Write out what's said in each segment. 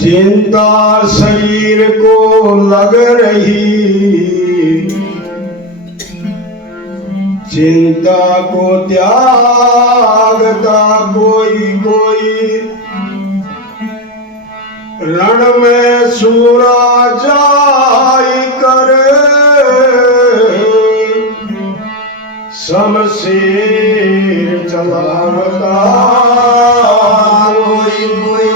चिंता शरीर को लग रही, चिंता को त्यागता कोई कोई, रण में सूरा जाई करे, शमशीर चलावता कोई कोई।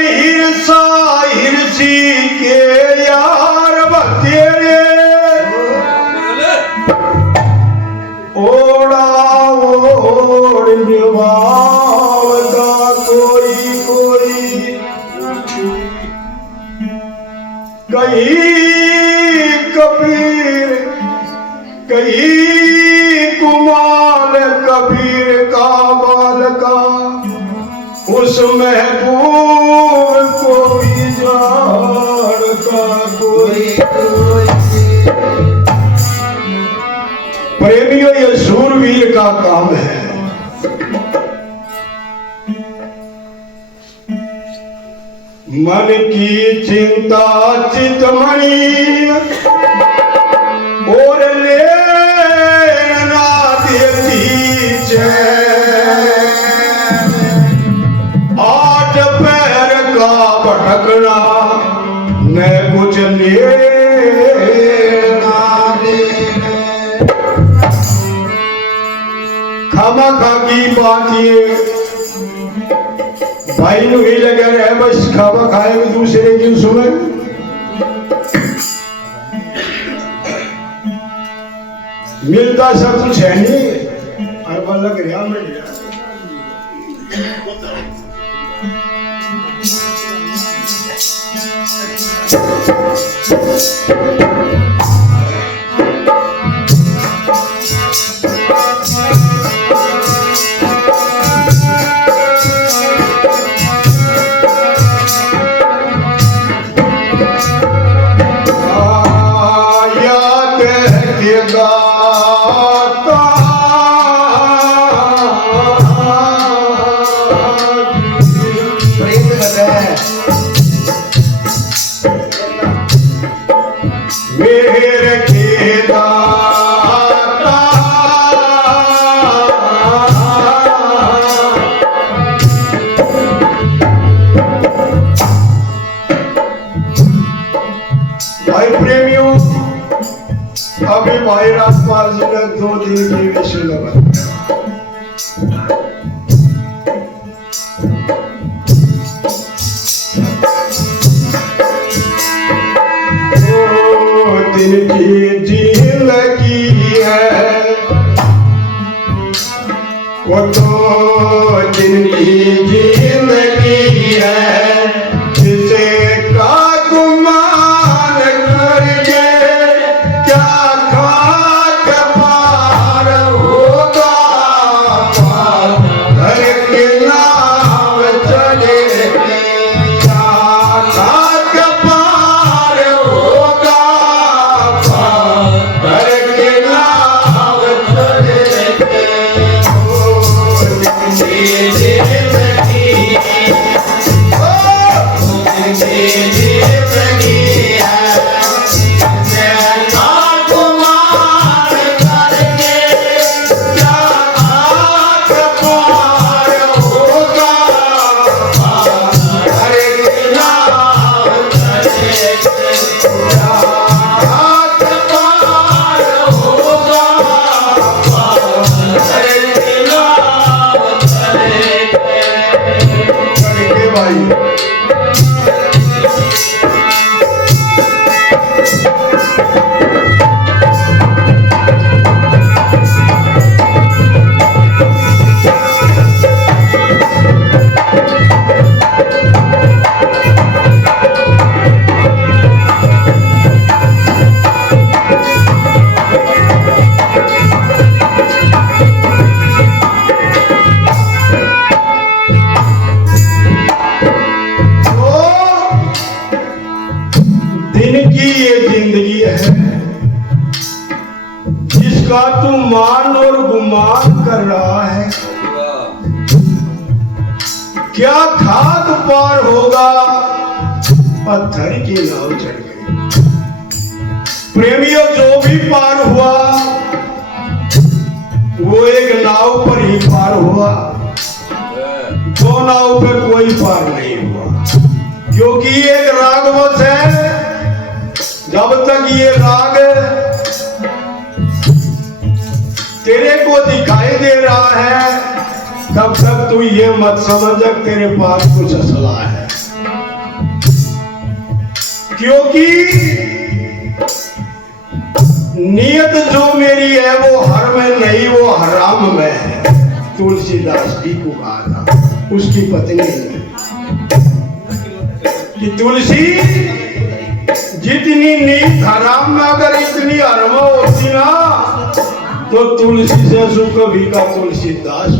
हिरसा हिरसी के यार बतेरे, ओड़ा ओड़ निभावता कोई कोई, कहीं कबीर कहीं कुमार कबीर का बाल का, उस महबूब को भी जानता कोई कोई। प्रेमियों, ये शूरवीर का काम है। मन की चिंता चितमणि और लेना देती भटकना न कुछ लेना देना। खामा खा की बात ये भाई नु ही लगे रहे, बस खामा खाए दूसरे की सुने। मिलता सब कुछ है नहीं, हर बार लग रहा मिल गया। अभी भाई राजपाल जी ने 2 दिन की विषय लगा। दिन की जिंदगी है वो, तो दिन की जिंदगी है, जिसे का गुमान करके क्या तू मान और गुमान कर रहा है। क्या खाक पार होगा, पत्थर की नाव चढ़ गई। प्रेमियों, जो भी पार हुआ वो एक नाव पर ही पार हुआ, दो नाव पे कोई पार नहीं हुआ, क्योंकि एक रागवश है। जब तक ये राग तेरे को दिखाई दे रहा है, तब तक तू ये मत समझ तेरे पास कुछ असला है, क्योंकि नियत जो मेरी है वो हर में नहीं, वो हराम में है। तुलसीदास जी को कहा था उसकी पत्नी ने कि तुलसी, जितनी नीत हराम में अगर इतनी हरमा होती ना, तो तुलसी से सुख कभी का तुलसीदास।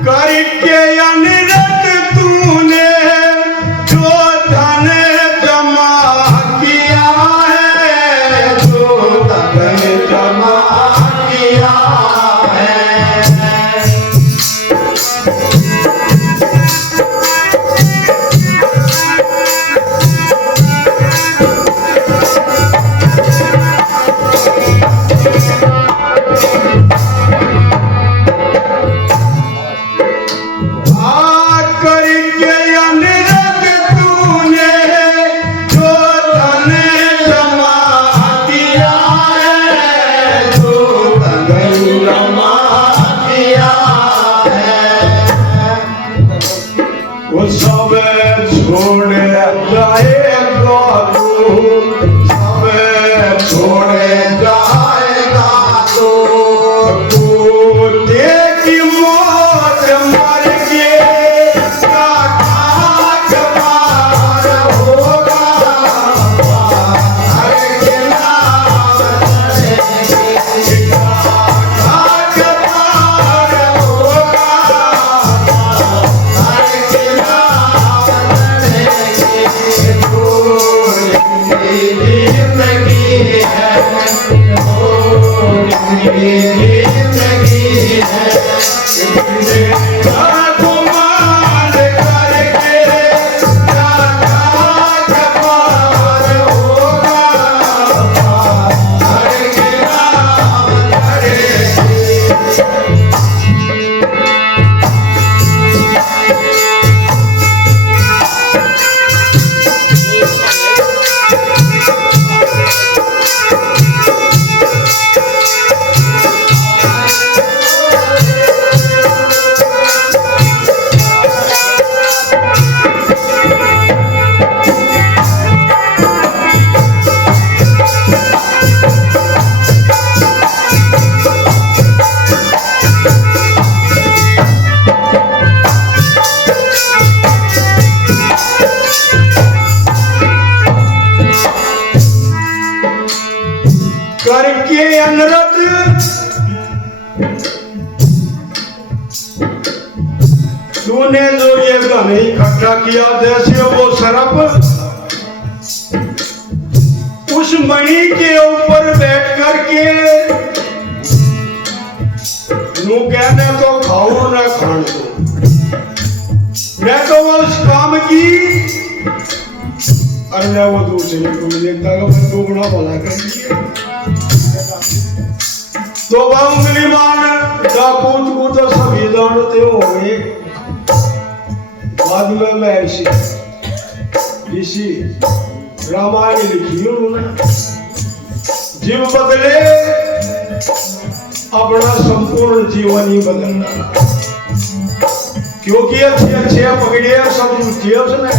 करके अनरत तूने जो धन जमा किया है, जो धन जमा किया है, तूने जो ये धन इकट्ठा किया, जैसे वो सरप उस मणि के ऊपर बैठ करके नू कहने तो खाओ ना खान दो, मैं तो वो उस काम की, अरे वो दूसरे को देखता है मैं तो गुना भला कर दिया, तो वह उंगली मार डाकूत को तो सभी जानते होंगे। बाद में महर्षि ऋषि रामायण लिखी उन्होंने, जीव बदले अपना संपूर्ण जीवन ही बदल डाला, क्योंकि अच्छे अच्छे पकड़े सब किए उसने।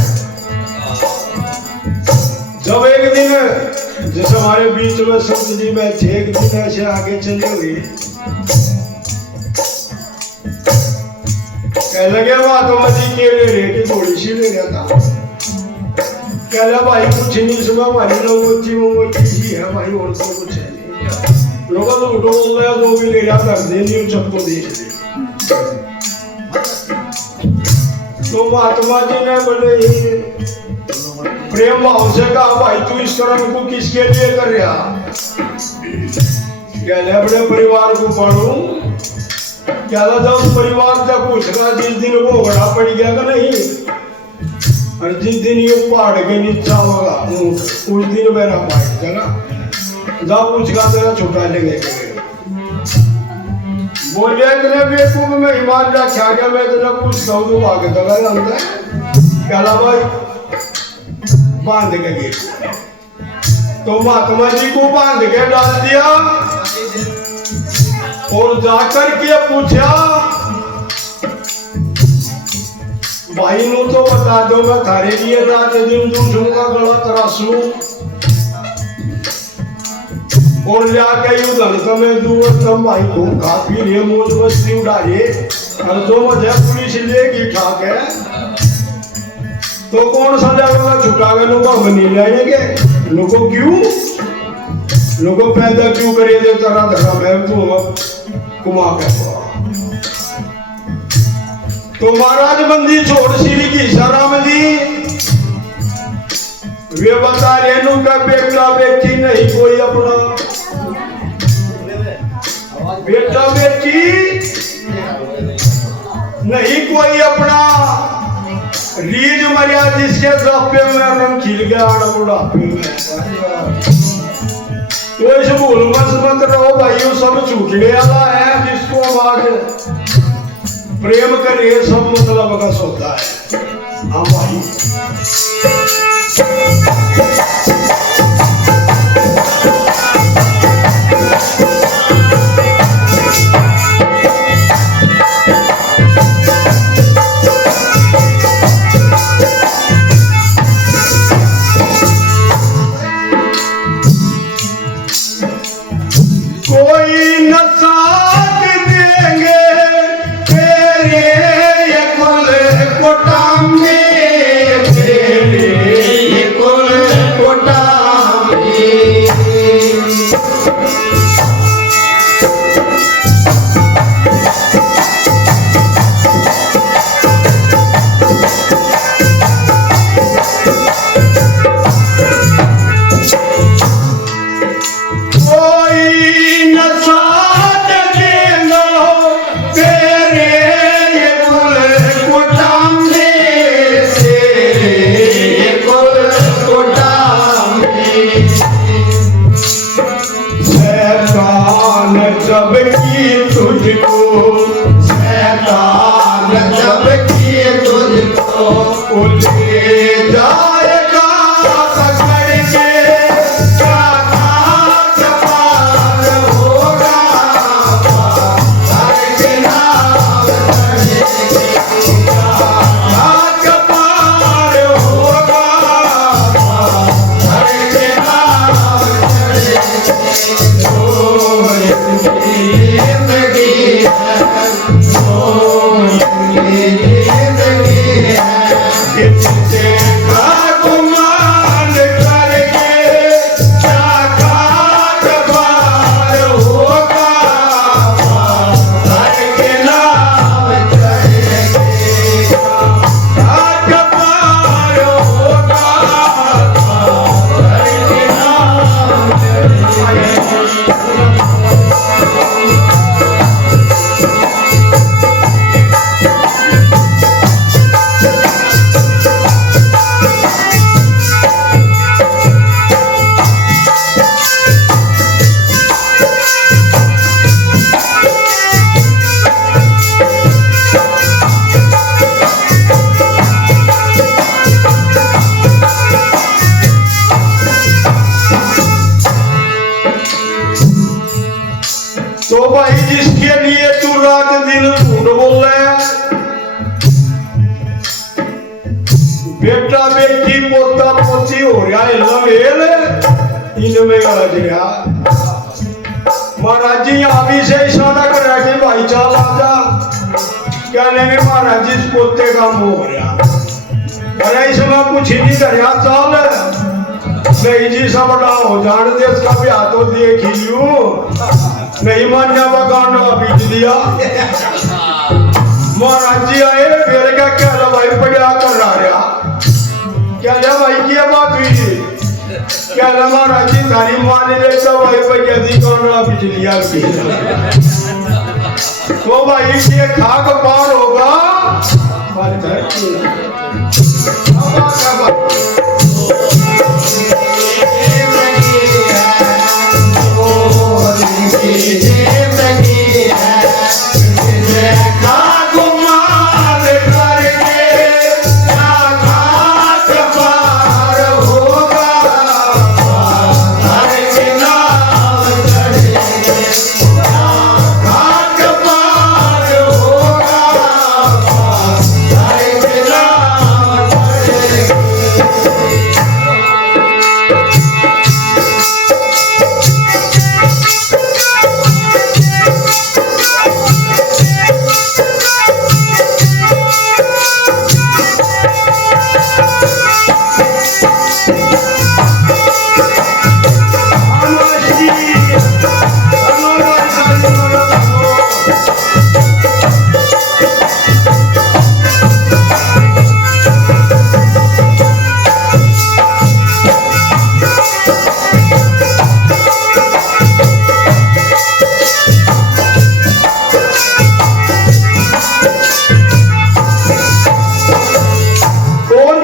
जब एक दिन जैसे हमारे बीच में संत जी बैठे, एक दिन ऐसे आगे चले हुए, कह लगे महात्मा जी के ले के थोड़ी सी ले गया था, कह लगा भाई कुछ नहीं, सुबह हमारी मोची ही है भाई, और तो कुछ है नहीं। लोग तो उठो गया जो भी ले जा कर दे नहीं सबको दे दे। तो महात्मा जी ने बोले प्रेम भाव से कहा भाई तू इस कर्म को किसके लिए कर रहा? कहले अपने परिवार को पढ़ू। कहला जब परिवार से पूछना जिस दिन वो घड़ा पड़ गया कि नहीं और जिस दिन ये पहाड़ के नीचा होगा उस दिन मेरा पाठ जगह जब पूछगा तेरा छुटा लेंगे। बोले इतने बेवकूफ में ईमान रखा गया मैं इतना पूछता हूँ तो आगे दगा जानता है। कहला भाई बांध के गिर। तो महात्मा जी को बांध के डाल दिया और जाकर के पूछा भाई नु तो बता दो मैं थारे लिए रात दिन दूसरों का गला तराशू और जाके यू धन में दूर तम भाई को खा पी लिए मौज मस्ती उड़ाए और जो मजा पुलिस लेगी ठाक है तो कौन सा जाएगा छुटावे लोगों को नहीं लाएंगे लोगों क्यों लोगों पैदा क्यों करे दे तरह धरा मैं तू कुमा के तो महाराज बंदी छोड़ श्री की शराम जी वे बता रेणु का बेटा बेटी नहीं कोई अपना बेटा बेटी नहीं कोई अपना रीज मरिया जिसके जापे में रंग खिल गया बुढ़ापे में तो इस भूल मत रहो भाइयों सब छूटने वाला है जिसको हम आज प्रेम करे सब मतलब का सोता है। हाँ भाई बेटा बेटी पोता पोती हो रहा है लवेल इनमें गलत गया। महाराज जी अभी से इशारा कर रहे थे भाई चाल आजा क्या लेंगे महाराज जी पोते का मुंह हो रहा अरे इसमें कुछ ही नहीं कर चाल नहीं जी सब बड़ा हो जान दे इसका भी हाथों देख ही लूं नहीं मान्या बगाना बीच दिया महाराज जी आए मेरे का क्या भाई पड़ा कर रहा क्या भाई क्या बात हुई क्या महाराज जी तारी मान लेता भाई भैया दी गाना बीच दिया तो भाई ये खाक पार होगा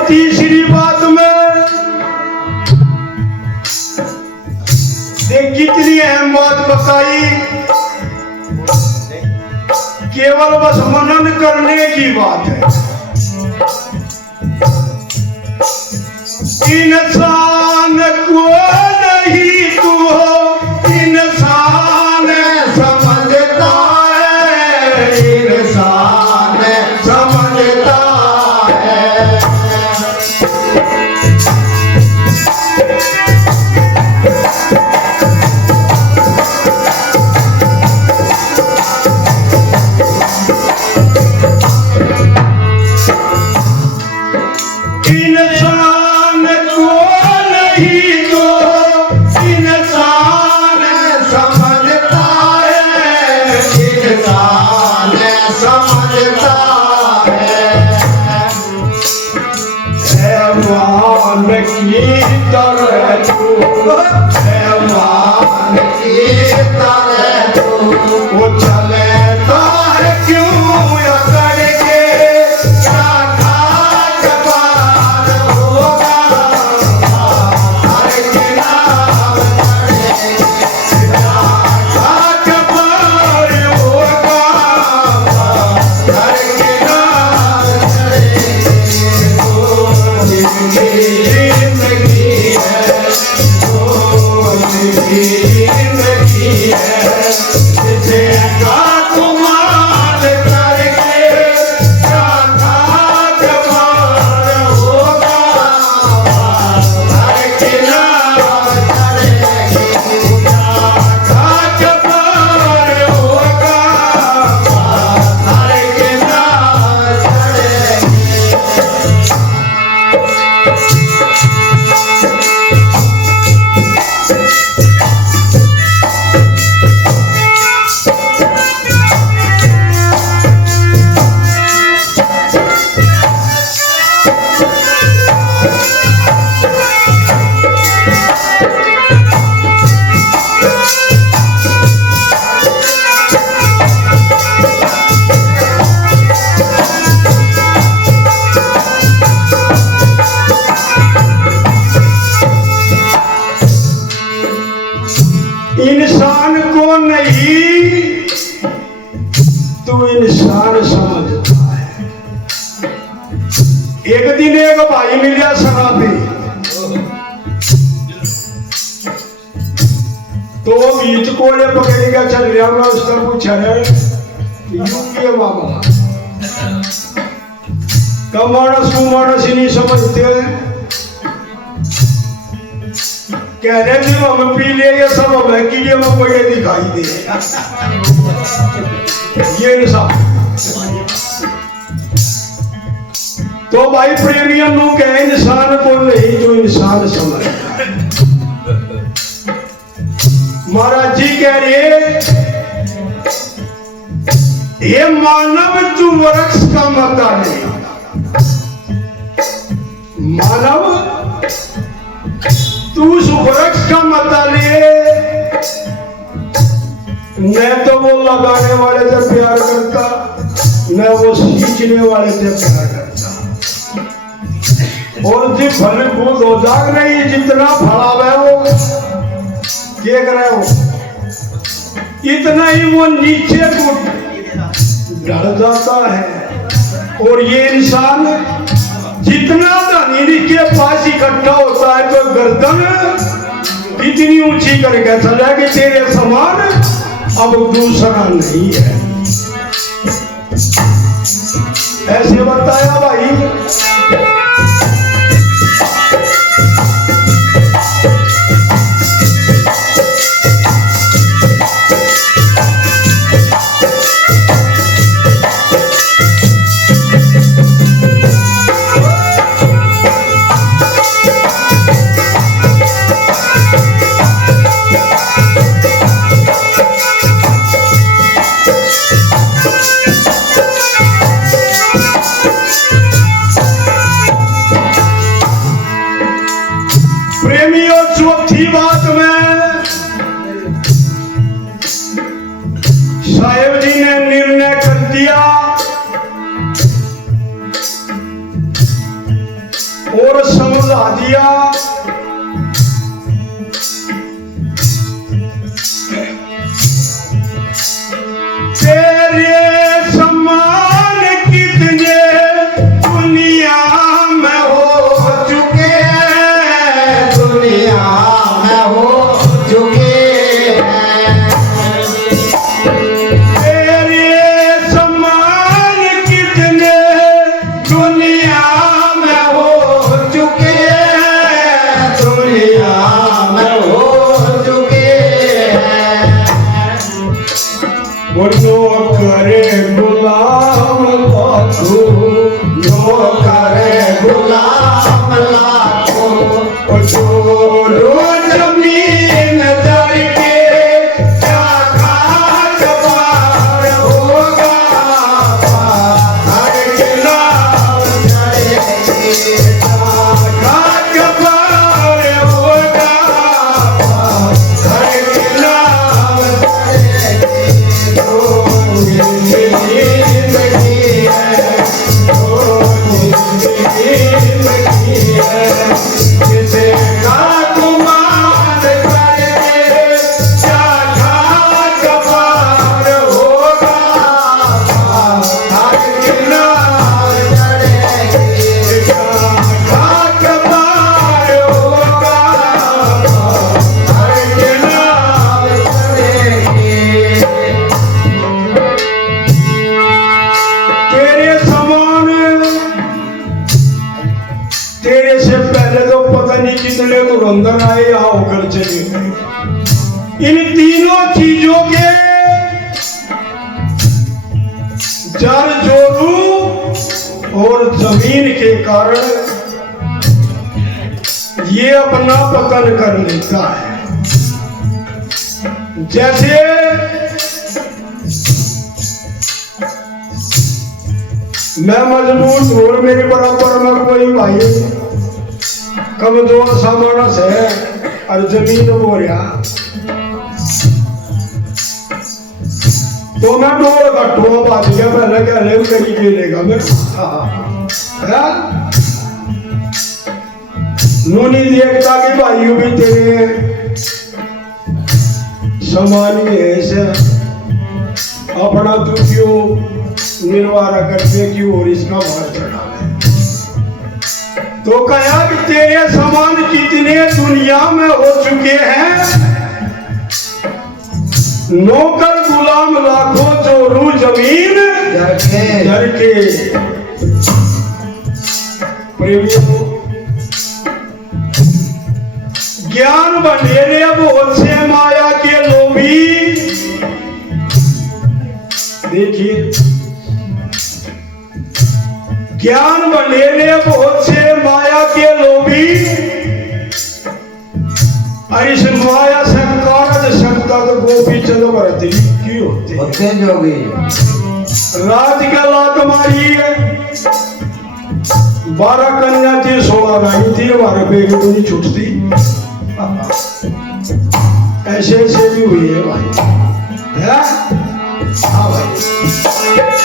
तीसरी बात में कितनी अहम बात बताई केवल बस मनन करने की बात है इंसान को नहीं तू इंसान समझता है इंसान समझता वो चलेता है क्यों या करके खाक पार होगा हर किनार खाक पार होगा हर किनार जिंदगी है जिंदगी है इंसान को नहीं तू इंसान समझता है। एक दिन एक भाई मिला शराबी, तो बीच कोले पकड़ के चल रहा मैं उसका पूछा है बाबा कमानस कुमानस ही नहीं समझते कह रहे थे हम पी ले ये सब हमें कीड़े मकोड़े दिखाई दे ये इंसान। तो भाई प्रेमियों कहे इंसान को नहीं जो इंसान समझता है। जी कह रही है ये मानव तू वृक्ष का मता नहीं, मानव तू उस वृक्ष का मता ले, न तो वो लगाने वाले से प्यार करता, न वो सींचने वाले से प्यार करता। और जी फल फूल हो जाग रही, जितना फलावे हो क्या करे हो, इतना ही वो नीचे को ढल जाता है। और ये इंसान जितना धनी के पास इकट्ठा होता है तो गर्दन इतनी ऊंची करके चला कि तेरे समान अब दूसरा नहीं है, ऐसे बताया भाई। प्रेमियों चौथी बात में साहेब जी ने निर्णय कर दिया और समझा दिया तेरे समान कितने दुनिया में हो चुके हैं, दुनिया में हो चुके हैं। तेरे समान कितने दुनिया में हो चुके हैं, दुनिया में हो चुके हैं। और जो करे गुलाम लाखों, जो करे गुलाम लाखों, जो जमीन दर के क्या खाक बार होगा, हर के नाम चढ़ेगी, खाक बार होगा, हर के नाम तेरे से पहले तो पता नहीं कितने को अंदर आए यहाँ होकर चले गए। इन तीनों चीजों के जड़ जोरू और जमीन के कारण ये अपना पतन कर लेता है। जैसे मैं मजबूत हूं और मेरे बराबर में कोई भाई कमजोर सा मानस है और जमीन हो रहा तो मैं डोर का टोआ बात गया पहले क्या ले कहीं के लेगा मैं नूनी देखता कि भाई भी तेरे समान ही है ऐसे अपना तू क्यों निर्वाह करते क्यों और इसका भार चढ़ा तो कहा कि तेरे समान कितने दुनिया में हो चुके हैं, नौकर गुलाम लाखों जो रू जमीन घर के। प्रेमियों ज्ञान बंधेरे बहुत से माया के लोभी, देखिए ज्ञान बंधेरे बहुत से माया के लोभी और इस माया से कारज सकता तो होते जोगी राज का लात मारी है 12 कन्या थी 16 रानी थी हमारे बेग तो नहीं छुटती ऐसे ऐसे भी हुई है भाई है हाँ भाई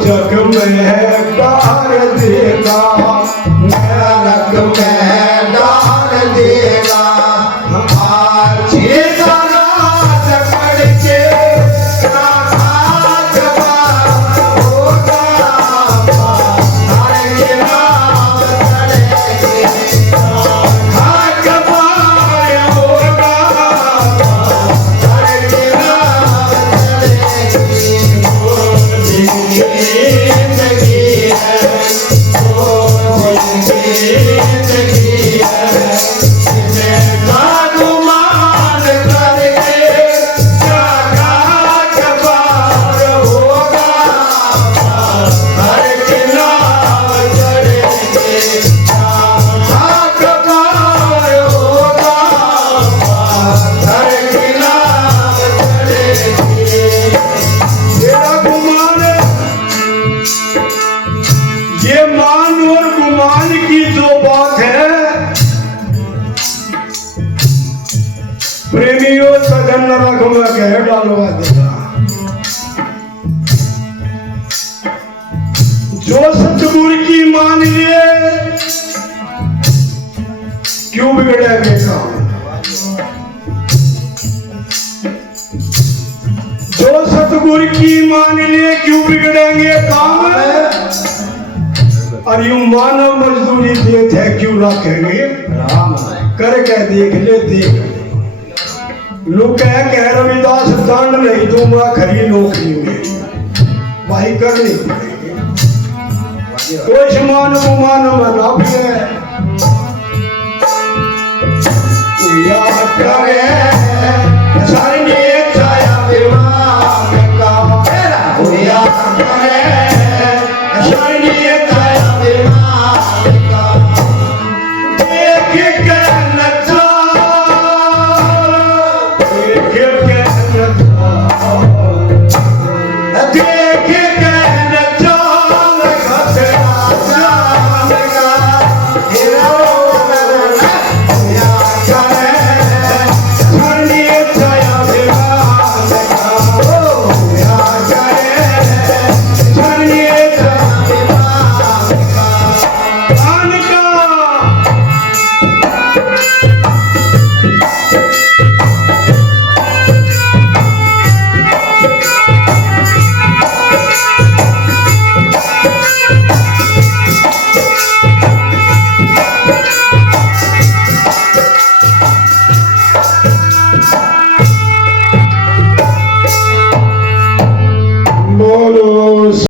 जग में डाल देगा नरक में डाल देगा प्रेमियों सजन नरक में कह डालवा देगा जो सतगुरु की मान लिए क्यों बिगड़ेंगे काम जो सतगुरु की मान लिए क्यों बिगड़ेंगे काम और यूं मानव मजदूरी देते है क्यों रखेंगे करके देख ले देख लोग कह रविदास दंड नहीं दूंगा खरी नौकरी में भाई करनी पड़ेगी कोई मानव मानव ना भी है